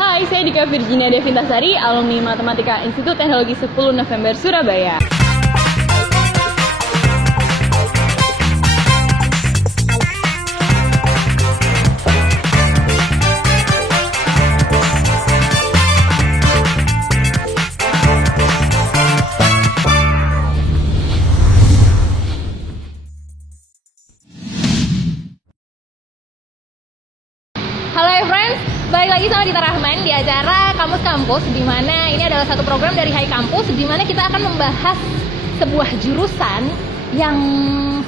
Hai, saya Dika Virginia Devintasari, alumni Matematika Institut Teknologi 10 November Surabaya. Halo friends, balik lagi sama Dita Rahman di acara Kampus Kampus, di mana ini adalah satu program dari Hai Kampus, di mana kita akan membahas sebuah jurusan yang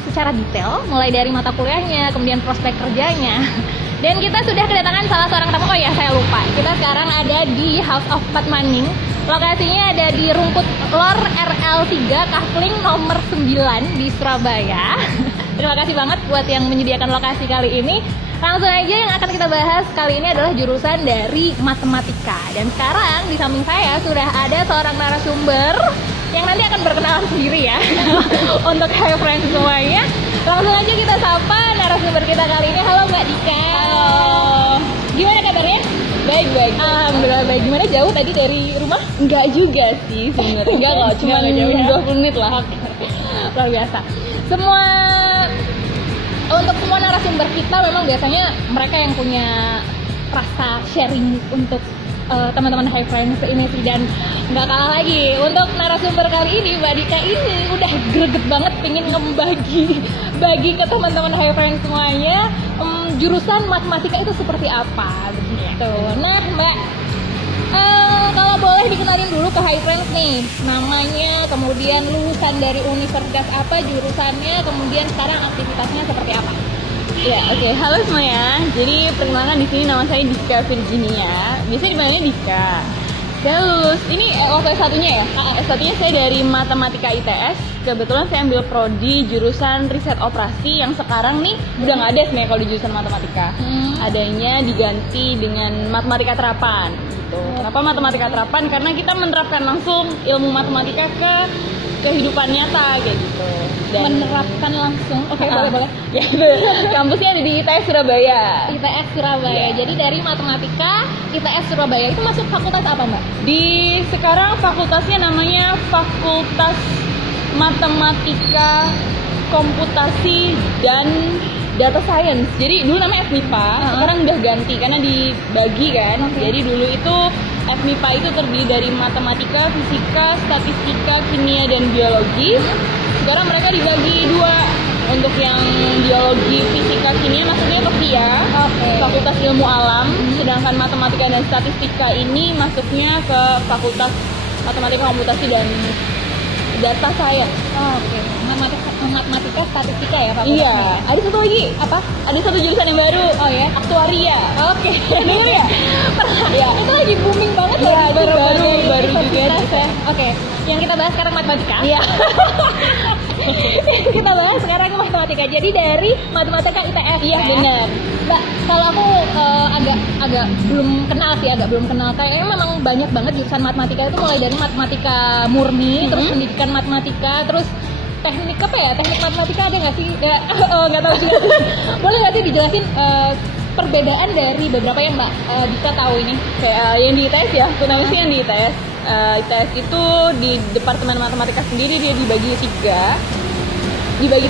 secara detail, mulai dari mata kuliahnya, kemudian prospek kerjanya. Dan kita sudah kedatangan salah seorang tamu. Oh ya, saya lupa. Kita sekarang ada di House of Padmaning. Lokasinya ada di Rumput Lor RL3 Kafling nomor 9 di Surabaya. Terima kasih banget buat yang menyediakan lokasi kali ini. Langsung aja, yang akan kita bahas kali ini adalah jurusan dari matematika. Dan sekarang di samping saya sudah ada seorang narasumber yang nanti akan berkenalan sendiri ya. Untuk Hai Friends semuanya, langsung aja kita sapa narasumber kita kali ini. Halo Mbak Dika. Halo. Gimana kabarnya? Baik. Alhamdulillah baik. Gimana, jauh tadi dari rumah? Enggak juga sih sebenarnya. Enggak loh, cuma jauh ya. 20 menit lah. Luar biasa. Untuk semua narasumber kita memang biasanya mereka yang punya rasa sharing untuk teman-teman Hai Friends ini sih. Dan nggak kalah lagi, untuk narasumber kali ini Mbak Dika ini udah greget banget pengen bagi ke teman-teman Hai Friends semuanya jurusan matematika itu seperti apa begitu. Nah Mbak, kalau boleh dikenalin dulu ke Hai Friends nih, namanya, kemudian lulusan dari universitas apa, jurusannya, kemudian sekarang aktivitasnya seperti apa? Ya, oke. Halo semuanya. Jadi perkenalkan, di sini nama saya Dika Virginia. Biasanya dipanggilnya Dika. Saya lulus ini waktu S1-nya ya. S1-nya saya dari Matematika ITS. Kebetulan saya ambil prodi jurusan riset operasi yang sekarang nih udah nggak ada sebenarnya kalau di jurusan matematika. Adanya diganti dengan matematika terapan. Kenapa matematika terapan? Karena kita menerapkan langsung ilmu matematika ke kehidupan nyata kayak gitu. Dan Menerapkan langsung. Oke, boleh. Ya, kampusnya ada di ITS Surabaya. ITS Surabaya. Ya. Jadi dari matematika ITS Surabaya itu masuk fakultas apa, Mbak? Sekarang fakultasnya namanya Fakultas Matematika Komputasi dan Data Science. Jadi dulu namanya FMIPA, sekarang udah ganti karena dibagi kan. Jadi dulu itu FMIPA itu terdiri dari matematika, fisika, statistika, kimia, dan biologi. Sekarang mereka dibagi dua. Untuk yang biologi, fisika, kimia masuknya ke FIA, Fakultas Ilmu Alam. Sedangkan matematika dan statistika ini masuknya ke Fakultas Matematika Komputasi dan Data Science. Matematika statistika ya, Pak? Iya. Ada satu lagi. Apa? Ada satu jurusan yang baru. Oh ya, Aktuaria. Oke. Dengar ya? Ya. Itu lagi booming banget ya. Baru juga. Oke. Yang kita bahas sekarang matematika. Iya. Kita bahas sekarang matematika. Jadi dari matematika ITS. Iya, benar. Mbak, kalau aku agak belum kenal. Kayaknya memang banyak banget jurusan matematika itu, mulai dari matematika murni, terus pendidikan matematika, terus teknik apa ya? Teknik matematika ada nggak sih? Nggak tahu juga. Boleh nggak sih dijelasin perbedaan dari beberapa yang Mbak bisa tahu ini? Kayak yang di ITS ya, terutama sih yang di ITS. ITS itu di Departemen Matematika sendiri dia dibagi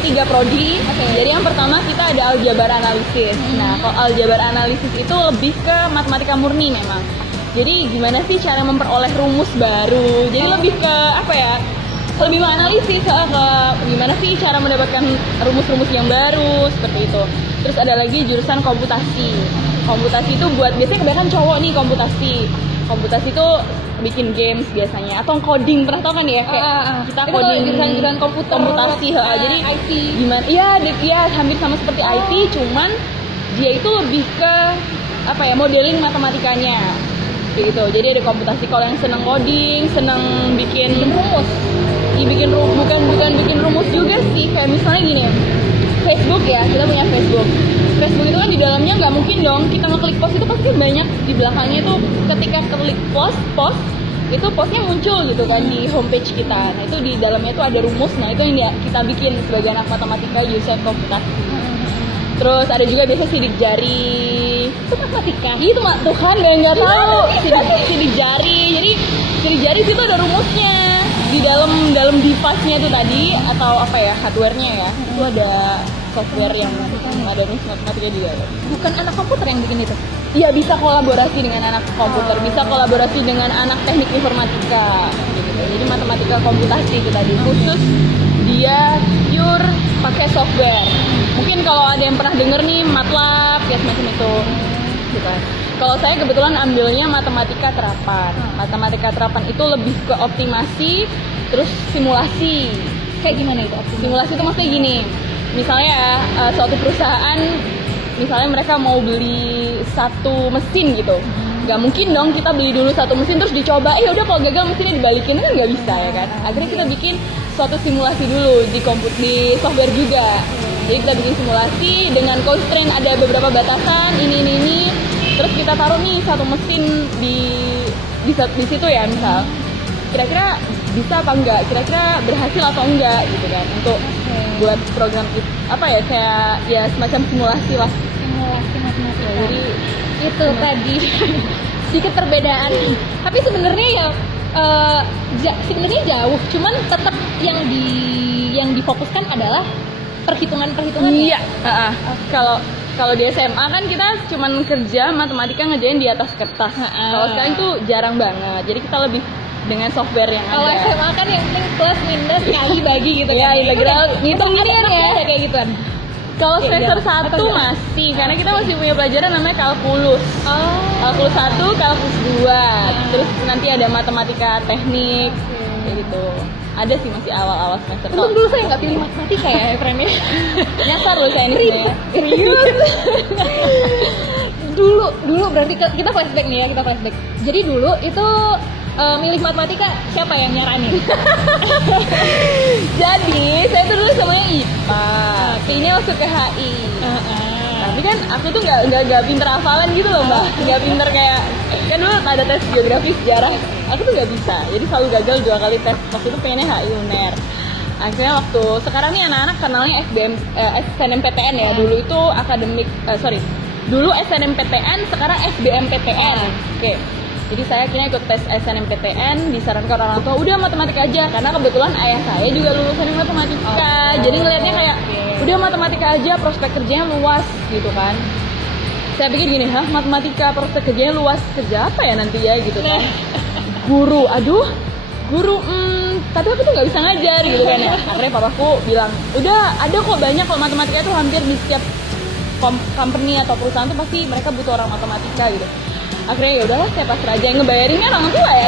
tiga prodi. Jadi yang pertama kita ada aljabar analisis. Nah, kalau aljabar analisis itu lebih ke matematika murni memang. Jadi gimana sih cara memperoleh rumus baru? Jadi lebih ke apa ya? Lebih menganalisis ke gimana sih cara mendapatkan rumus-rumus yang baru seperti itu. Terus ada lagi jurusan komputasi. Komputasi itu buat biasanya kebanyakan cowok nih komputasi. Komputasi itu bikin games biasanya atau coding, pernah tau kan ya kayak kita coding jurusan komputasi. Jadi IT gimana? Ya hampir sama seperti IT, cuman dia itu lebih ke apa ya, modeling matematikanya gitu. Jadi ada komputasi. Kalau yang seneng coding, seneng bikin rumus, bukan bikin rumus juga sih. Kayak misalnya gini, Facebook ya, kita punya Facebook itu kan di dalamnya nggak mungkin dong kita ngeklik post itu pasti banyak di belakangnya tuh. Ketika klik post itu postnya muncul gitu kan di homepage kita. Nah itu di dalamnya tuh ada rumus. Nah itu yang kita bikin sebagai anak matematika jurusan komputasi. Terus ada juga biasanya sidik jari, Itu matematika. Itu tuh kan nggak tahu sidik jari. Jadi sidik jari itu ada rumusnya di dalam device-nya itu tadi atau apa ya, hardware-nya ya. Itu ada software yang ada rumus matematika di dalam. Bukan anak komputer yang bikin itu. Iya, bisa kolaborasi dengan anak komputer, bisa kolaborasi dengan anak teknik informatika gitu. Jadi matematika komputasi itu tadi khusus dia pure pakai software. Mungkin kalau ada yang pernah denger nih MATLAB ya semacam itu gitu. Kalau saya kebetulan ambilnya matematika terapan. Matematika terapan itu lebih ke optimasi terus simulasi. Kayak gimana itu optimasi? Simulasi itu maksudnya gini. Misalnya suatu perusahaan misalnya mereka mau beli satu mesin gitu. Gak mungkin dong kita beli dulu satu mesin terus dicoba, udah kalau gagal mesinnya dibalikin, kan gak bisa ya kan. Akhirnya kita bikin suatu simulasi dulu di software juga. Jadi kita bikin simulasi dengan constraint, ada beberapa batasan ini. Terus kita taruh nih satu mesin di situ ya, misal kira-kira bisa apa enggak, kira-kira berhasil atau enggak gitu kan, untuk buat program apa ya, kayak ya semacam simulasi lah. Simulasi matematika. Ya, jadi itu tadi sedikit perbedaan. Tapi sebenarnya ya sebenarnya jauh, cuman tetap yang difokuskan adalah perhitungan-perhitungan. Iya. Kalau di SMA kan kita cuman kerja matematika ngerjain di atas kertas. Kalau sekarang itu jarang banget. Jadi kita lebih dengan software yang ada. Kalau SMA kan yang penting plus minus kali bagi gitu. Iya, integral ngitung-ngitungan ya kayak gituan. Kalau semester 1 masih, karena kita masih punya pelajaran namanya kalkulus. Kalkulus 1, kalkulus 2. Terus nanti ada matematika teknik kayak gitu. Ada sih masih awal-awal semester. Untung dulu saya nggak pilih matematika ya, friend-nya. Nyasar loh saya ini sebenarnya. Serius. dulu berarti kita flashback nih ya, kita flashback. Jadi dulu itu milih matematika siapa yang nyaranin? Jadi saya tuh dulu semuanya IPA, kayaknya masuk ke HI. Tapi kan aku tuh nggak pinter hafalan gitu loh mbak, nggak pinter kayak kan dulu ada tes geografi sejarah, aku tuh nggak bisa, jadi selalu gagal 2 kali tes. Waktu itu pengennya HI UNER. Akhirnya waktu sekarang nih anak-anak kenalnya SNMPTN ya, dulu itu dulu SNMPTN, sekarang SBMPTN. Oke. Jadi saya akhirnya ikut tes SNMPTN, disarankan orang tua udah matematika aja, karena kebetulan ayah saya juga lulusan matematika. Jadi ngelihatnya kayak udah matematika aja, prospek kerjanya luas gitu kan. Saya pikir gini, matematika prospek kerjanya luas, kerja apa ya nanti ya gitu kan. Guru, tapi aku tuh nggak bisa ngajar gitu kan ya. Akhirnya papaku bilang, udah ada kok banyak, kalau matematika itu hampir di setiap company atau perusahaan tuh pasti mereka butuh orang matematika gitu. Akhirnya ya udahlah, saya pasrah aja, yang ngebayarinnya orang tua ya.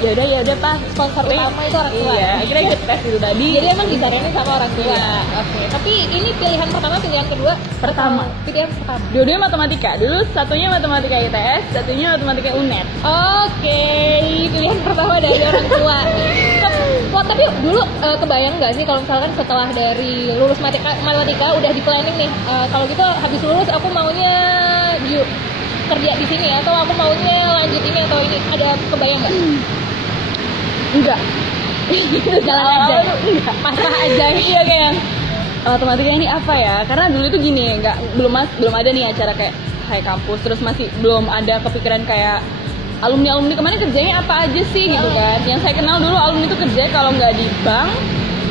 Ya udah Pak, sponsor utama itu orang tua. Iya, akhirnya ikut tes itu tadi. Jadi emang disarankan sama orang tua. Iya. Oke. Tapi ini pilihan pertama, pilihan kedua? Pilihan pertama. Dua-duanya matematika. Dulu satunya matematika ITS, satunya matematika UNER. Oke, pilihan pertama dari orang tua. Tapi dulu kebayang nggak sih kalau misalkan setelah dari lulus matematika udah di planning nih, kalau gitu habis lulus aku maunya kerja di sini atau aku maunya lanjut ini atau ini, ada kebayang nggak? Enggak. Jalan aja. Pasrah aja. Iya kayak matematika ini apa ya? Karena dulu itu gini, belum ada nih acara kayak Hai Kampus, terus masih belum ada kepikiran kayak alumni kemarin kerjanya apa aja sih gitu kan. Yang saya kenal dulu alumni itu kerja kalau nggak di bank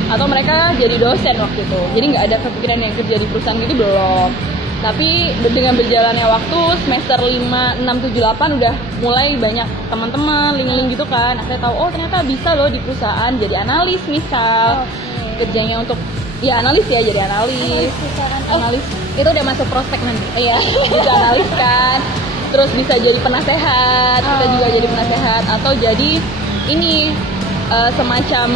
atau mereka jadi dosen waktu itu. Jadi nggak ada kepikiran yang kerja di perusahaan gitu, belum. Tapi dengan berjalannya waktu semester 5, 6, 7, 8 udah mulai banyak teman-teman link-link gitu kan. Akhirnya tahu ternyata bisa loh di perusahaan jadi analis misal. Kerjanya untuk analis ya, jadi analis. Analis itu udah masuk prospek nanti. Iya, bisa analis kan. Terus bisa jadi penasehat, kita juga jadi penasehat atau jadi ini semacam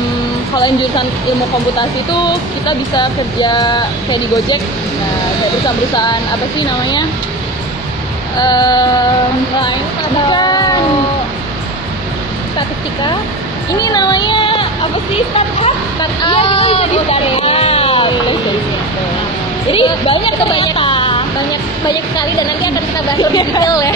kalau yang jurusan ilmu komputasi itu kita bisa kerja kayak di Gojek. Nah, kayak perusahaan apa sih namanya? Online atau statistika? Ini namanya apa sih? Startup. Iya, jadi startup. Jadi banyak ternyata. Banyak banyak sekali dan nanti akan kita bahas lebih detail ya.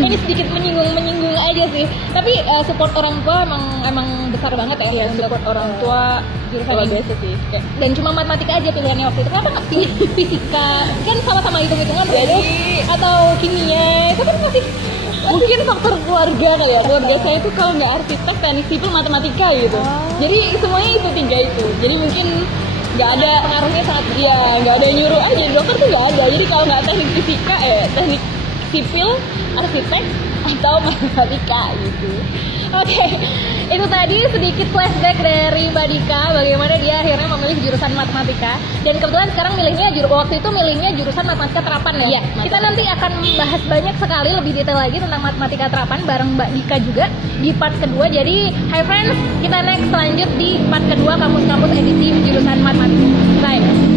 Ini sedikit menyinggung aja sih. Tapi support orang tua emang besar banget ya. Iya, support orang tua jurusan luar ini. biasa sih. Kayak, Dan cuma matematika aja pilihannya waktu itu. Kenapa nggak pilih fisika? Kan sama-sama hitung-hitungan terus atau kimia? Itu kan masih mungkin faktor keluarga kayak keluarga saya itu kalau nggak arsitek, teknik sipil, matematika gitu. Jadi semuanya itu 3 itu. Jadi mungkin nggak ada pengaruhnya sangat besar. ya nggak ada nyuruh aja dokter tuh nggak ada. Jadi kalau nggak teknik fisika teknik sipil, arsitek atau matematika gitu. Oke, itu tadi sedikit flashback dari Mbak Dika bagaimana dia akhirnya memilih jurusan matematika dan kebetulan sekarang waktu itu milihnya jurusan matematika terapan ya. Iya, Kita nanti akan membahas banyak sekali lebih detail lagi tentang matematika terapan bareng Mbak Dika juga di part kedua. Jadi, hi friends, kita next lanjut di part kedua Kamus-Kamus edisi jurusan matematika. Bye.